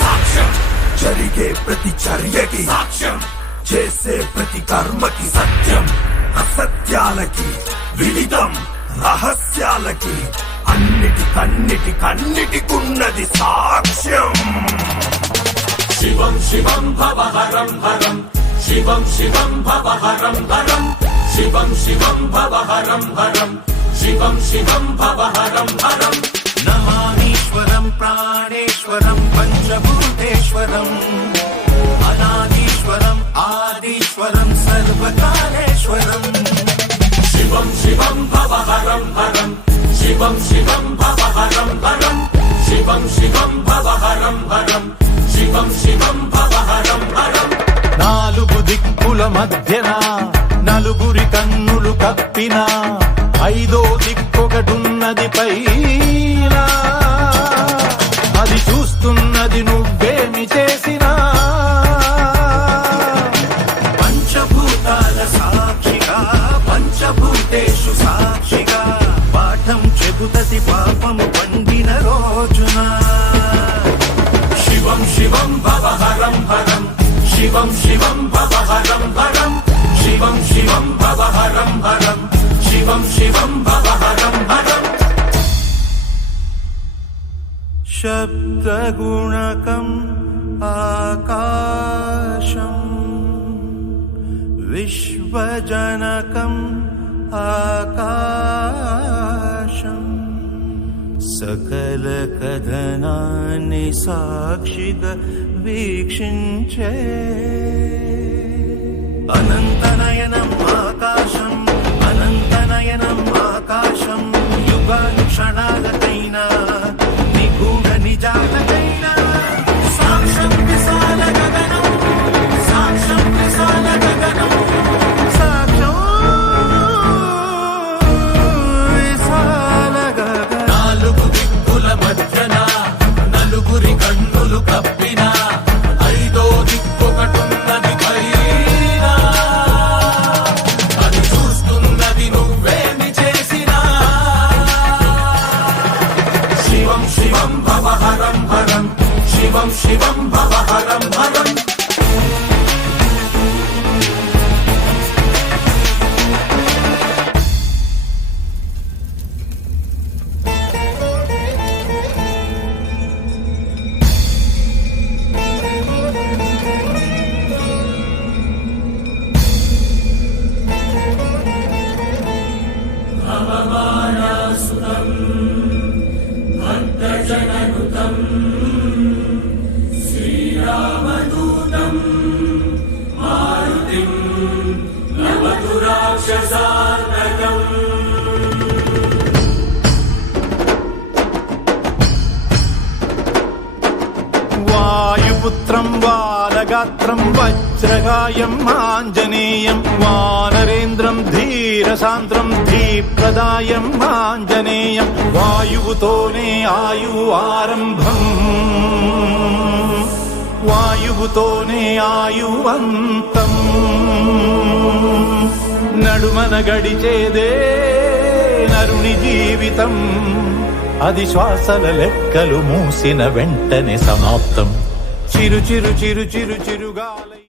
సాక్ష్యం జరిగే ప్రతి చర్యకి సాక్ష్యం చేసే ప్రతి కర్మకి సత్యం అసత్యాలకి విదితం రహస్యాలకి కన్నిటికున్నది సాక్ష్యం. శివం శివం భవహరం హరం శివం శివం భవహరం హరం శివం శివం భవహరం హరం శివం శివం భవహరం హరం. నమామీశ్వరం ప్రాణేశ్వరం పంచభూతేశ్వరం అనాదీశ్వరం ఆదీశ్వరం సర్వకాలేశ్వరం. శివం శివం భవహరం హరం శివం శివం భవహరం హరం శివం శివం భవహరం హరం శివం శివం భవహరం హరం. నాలుగు దిక్కుల మధ్యన నలుగురి కన్నులు కప్పిన ఐదో దిక్కొకటున్నది పైన అది చూస్తున్నది నువ్వేమి చేసినా. పంచభూతాల సాక్షిగా పంచభూతేషు సాక్షిగా పాఠం చెబుతది పాపము పండిన రోజున. శివం శివం భవహరం హరం శివం శివం భవహరం హరం శివం శివం భవహరం హరం శివం శివం భవహరం హరం. శబ్దగుణకం ఆకాశం విశ్వజనకం ఆకాశం సకల కథనాన్ని సాక్షిగా వీక్షించే అనంతనయనం ఆకాశం అనంతనయనం ఆకాశం యుగాలు క్షణాలకైనా నిగూఢ నిజాలకైనా సాక్ష్యం విశాల గగనం సాక్ష్యం విశాల గగనం సాక్ష్యం విశాల గగనం. నాలుగు దిక్కుల మధ్యన నలుగురి కన్నులు కప్పిన ఐదో దిక్కొకటున్నది పైన అది చూస్తున్నది నువ్వేమి చేసినా. శివం శివం భవహరం హరం శివం శివం భవహరం హరం. భక్తజననుతం శ్రీరామదూతం మారుతిం నమతు రాక్షసాంతకం. వాయుపుత్రం బాలగాత్రం వజ్రగాయం ఆంజనేయం వానరేంద్రం ధీరసాంద్రం ధీప్రదాయం ఆంజనేయం వాయువుతోనే ఆయువు ఆరంభం వాయువుతోనే ఆయువంతం నడుమన గడిచేదే నరుని జీవితం అది శ్వాసల లెక్కలు మూసిన వెంటనే సమాప్తం చిరు చిరు చిరు చిరు చిరుగాలై